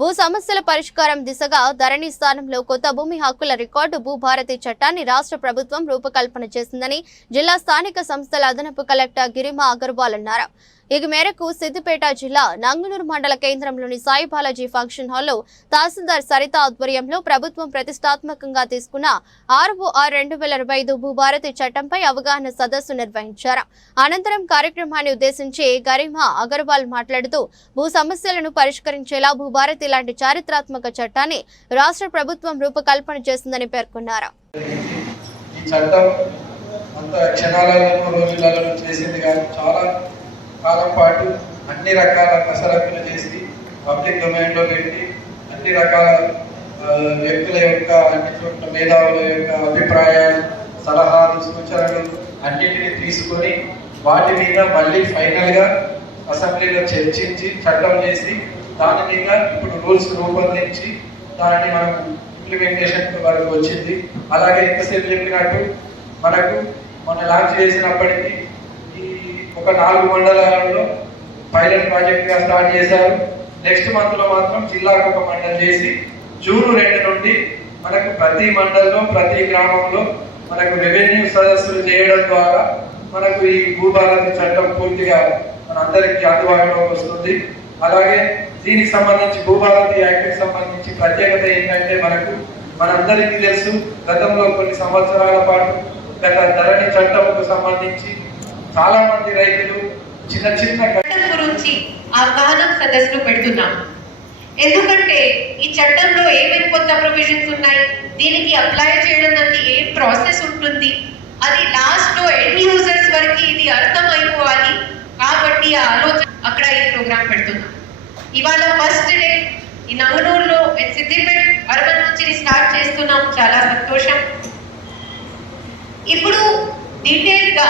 భూ సమస్యల పరిష్కారం దిశగా ధరణి స్థానంలో కొత్త భూమి హక్కుల రికార్డు భూభారతి చట్టాన్ని రాష్ట్ర ప్రభుత్వం రూపకల్పన చేసిందని జిల్లా స్థానిక సంస్థల అదనపు కలెక్టర్ గిరిమా అగర్వాల్ అన్నారు. ఈ మేరకు సిద్దిపేట జిల్లా నంగునూరు మండల కేంద్రంలోని సాయి బాలాజీ ఫంక్షన్ హాల్లో తహసీల్దార్ సరిత ఆధ్వర్యంలో ప్రభుత్వం ప్రతిష్టాత్మకంగా తీసుకున్న ROR 2025 భూభారతి చట్టంపై అవగాహన సదస్సు నిర్వహించారు. అనంతరం కార్యక్రమాన్ని ఉద్దేశించి గరిమా అగర్వాల్ మాట్లాడుతూ భూ సమస్యలను పరిష్కరించేలా భూభారతి లాంటి చారిత్రాత్మక చట్టాన్ని రాష్ట్ర ప్రభుత్వం రూపకల్పన చేసిందని పేర్కొన్నారు. కాలం పాటు అన్ని రకాల కసరత్తులు చేసి పబ్లిక్ డొమైన్లో పెట్టి అన్ని రకాల వ్యక్తుల యొక్క అన్ని చోట్ల మేధావుల యొక్క అభిప్రాయాలు, సలహాలు, సూచనలు అన్నింటినీ తీసుకొని వాటి మీద మళ్ళీ ఫైనల్గా అసెంబ్లీలో చర్చించి చట్టం చేసి దాని మీద ఇప్పుడు రూల్స్ రూపొందించి దాన్ని మనం ఇంప్లిమెంటేషన్ వరకు వచ్చింది. అలాగే ఇంతసేపు చెప్పినట్టు మనకు మొన్న లాంచ్ చేసినప్పటికీ ఒక 4 మండలాల్లో పైలట్ ప్రాజెక్ట్ గా స్టార్ట్ చేశారు. నెక్స్ట్ మంత్ లో మాత్రం జిల్లాకు ఒక మండలం చేసి జూన్ 2 నుండి మనకు ప్రతి మండలంలో ప్రతి గ్రామంలో మనకు రెవెన్యూ సదస్సులు చేయడం ద్వారా మనకు ఈ భూభారతి చట్టం పూర్తిగా మనందరికీ అందుబాటులోకి వస్తుంది. అలాగే దీనికి సంబంధించి భూభారతి యాక్ట్ కి సంబంధించి ప్రత్యేకత ఏంటంటే మనందరికీ తెలుసు, గతంలో కొన్ని సంవత్సరాల పాటు గత ధరణి చట్టంకు సంబంధించి చాలా మంది రైతులు చిన్న చట్టం గురించి అవగాహన సదస్సులు పెడుతున్నాం. ఎందుకంటే ఈ చట్టంలో ఏమేమి కొత్త ప్రొవిజన్స్ ఉన్నాయి, దీనికి అప్లై చేయడానికి ఏం ప్రాసెస్ ఉంటుంది, అది లాస్ట్ లో ఎండ్ యూజర్స్ వరకు ఇది అర్థం అయిపోవాలి. కాబట్టి ఆ ఆలోచన అక్కడ ఈ ప్రోగ్రామ్ పెడుతున్నాం. ఇవాళ ఫస్ట్ డే ఈ నంగునూరులో సిద్దిపేట అర్బన్ నుంచి స్టార్ట్ చేస్తున్నాం. చాలా సంతోషం. ఇప్పుడు డీటెయిల్ గా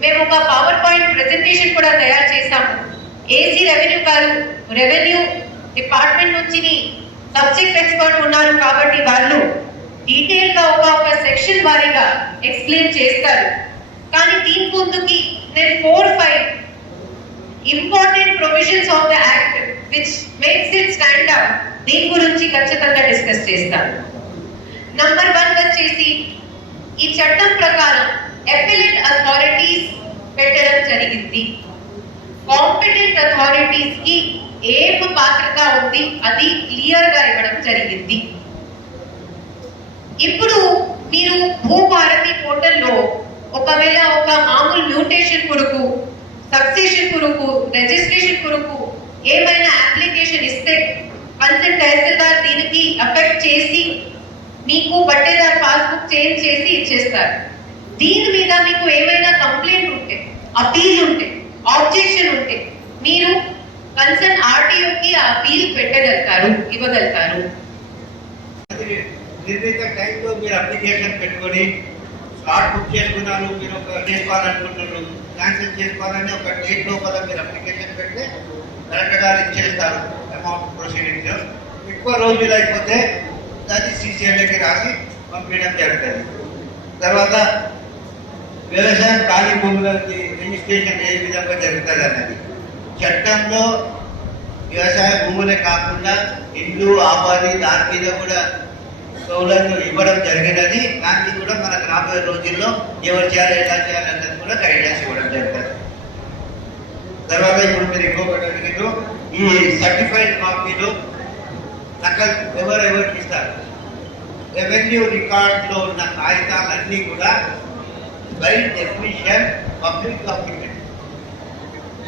మేము ఒక పవర్ పాయింట్ ప్రెజెంటేషన్ కూడా తయారు చేశాము. ఏసీ రెవెన్యూ గారు రెవెన్యూ డిపార్ట్మెంట్ నుంచి సబ్జెక్ట్ ఎక్స్పర్ట్ ఉన్నారు కాబట్టి వాళ్ళు డీటెయిల్ గా ఒక సెక్షన్ వారీగా ఎక్స్ప్లెయిన్ చేస్తారు. కానీ దీని ముందుకి నేను 4-5 important provisions of the act which makes it stand out, దీని గురించి ఖచ్చితంగా డిస్కస్ చేస్తాను. నంబర్ 1 వచ్చేసి ఈ చట్టం ప్రకారం అపెలెట్ అథారిటీస్ పెట్టడం జరిగింది. కాంపిటెంట్ అథారిటీస్ కి ఏం పాత్రగా ఉంది అది క్లియర్ గా ఇవ్వడం జరిగింది. ఇప్పుడు మీరు భూభారతి పోర్టల్లో ఒకవేళ ఒక మామూలు మ్యూటేషన్ కొరకు, సక్సెషన్ కొరకు, రిజిస్ట్రేషన్ కొరకు ఏమైనా అప్లికేషన్ ఇస్తే కన్సర్న్ తహసీల్దార్ దీనికి అఫెక్ట్ చేసి మీకు పట్టేదారు పాస్బుక్ చేంజ్ చేసి ఇచ్చేస్తారు. దీని మీద మీకు ఏమైనా కంప్లైంట్ ఉంటే, అపీల్ ఉంటే, ఆబ్జెక్షన్ ఉంటే మీరు కన్సర్న్ ఆర్టీఓకి ఆ అపీల్ పెట్టగలుగుతారు, ఇవ్వగలుగుతారు. నిర్ణీత టైంలో మీరు అప్లికేషన్ పెట్టుకొని స్లాట్ బుక్ చేసుకున్నారు, మీరు ఒక చేసుకోవాలనుకుంటున్నారు, క్యాన్సిల్ చేసుకోవాలని ఒక డేట్ లోపల మీరు అప్లికేషన్ పెడితే కరెక్ట్ గా ఇచ్చేస్తారు అమౌంట్ ప్రొసీడింగ్స్. ఎక్కువ రోజులు అయిపోతే దాన్ని CCLకి రాసి పంపించడం జరుగుతుంది. తర్వాత వ్యవసాయం ఖాళీ భూములకి రిజిస్ట్రేషన్ ఏ విధంగా జరుగుతుంది అన్నది చట్టంలో వ్యవసాయ భూములే కాకుండా ఇల్లు, ఆబాది దాని మీద కూడా సౌలభ్యం ఇవ్వడం జరిగినది. దాన్ని కూడా మనకు రాబోయే రోజుల్లో ఎవరు చేయాలి, ఎలా చేయాలన్నది కూడా గైడెన్స్ ఇవ్వడం జరుగుతుంది. తర్వాత ఇప్పుడు మీరు ఇంకొకటి అడిగారు, ఈ సర్టిఫైడ్ కాపీలు నకలు ఎవరెవరికి ఇస్తారు. రెవెన్యూ రికార్డ్ లో ఉన్న కాగితాలన్నీ కూడా by definition public document.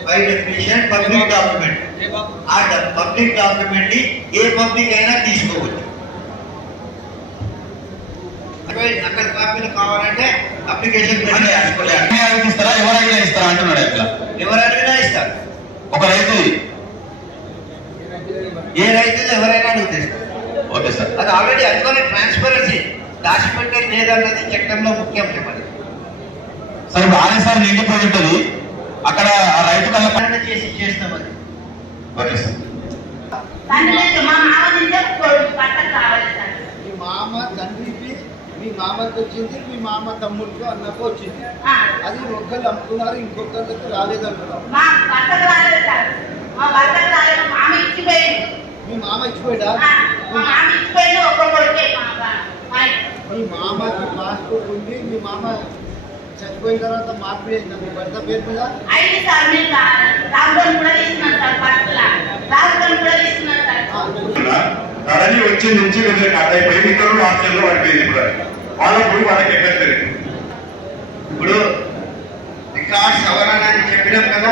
By definition public document. ఆ పబ్లిక్ డాక్యుమెంట్ ని ఏ పబ్లిక్ అయినా తీసుకోవచ్చు. నకలు కాపీలు కావాలంటే అప్లికేషన్ ఇస్తారా, ఎవరైనా ఇస్తారా అంటున్నాడు. ఎట్లా ఎవరైనా ఇస్తారు. ఒక రైతు ఏ రైతు ఎవరైనా అడుగుతారు. ఓకే సార్, అది ఆల్రెడీ అనుకోని ట్రాన్స్పరెన్సీ దాచిపెట్టే లేదన్నది చట్టంలో ముఖ్యం చెప్పండి సార్. ఇప్పుడు ఆర్ఎస్ఆర్ నిండిపోయి ఉంటుంది, అక్కడ ఆ రైతు కన్నా చేసి చేస్తాం అది. Okay sir. మీ మామ తండ్రికి, మీ మామకి వచ్చింది, మీ మామ తమ్ముడికి, అన్నకు వచ్చింది. అది ఒకళ్ళు అమ్ముకున్నారు, ఇంకొకరికి రాలేదు అంటున్నారు. మీ మామ ఇచ్చిపోయాడా? మీ మామకి పాస్పోర్ట్ ఉంది, మీ మామ చచ్చిపోయిన తర్వాత మార్పు చేసిన మీ భర్త పేరు మీద ధరణి వచ్చి నుంచి వీళ్ళకి అదైపోయింది, ఇతరులు హాస్టల్లో పడిపోయింది. ఇప్పుడు వాళ్ళకి ఎక్కట్లేదు. ఇప్పుడు రికార్డ్ సవరణ అని చెప్పినాం కదా,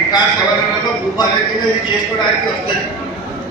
రికార్డ్ సవరణలో భూపాలకి ఇది చేసుకోవడానికి వస్తుంది.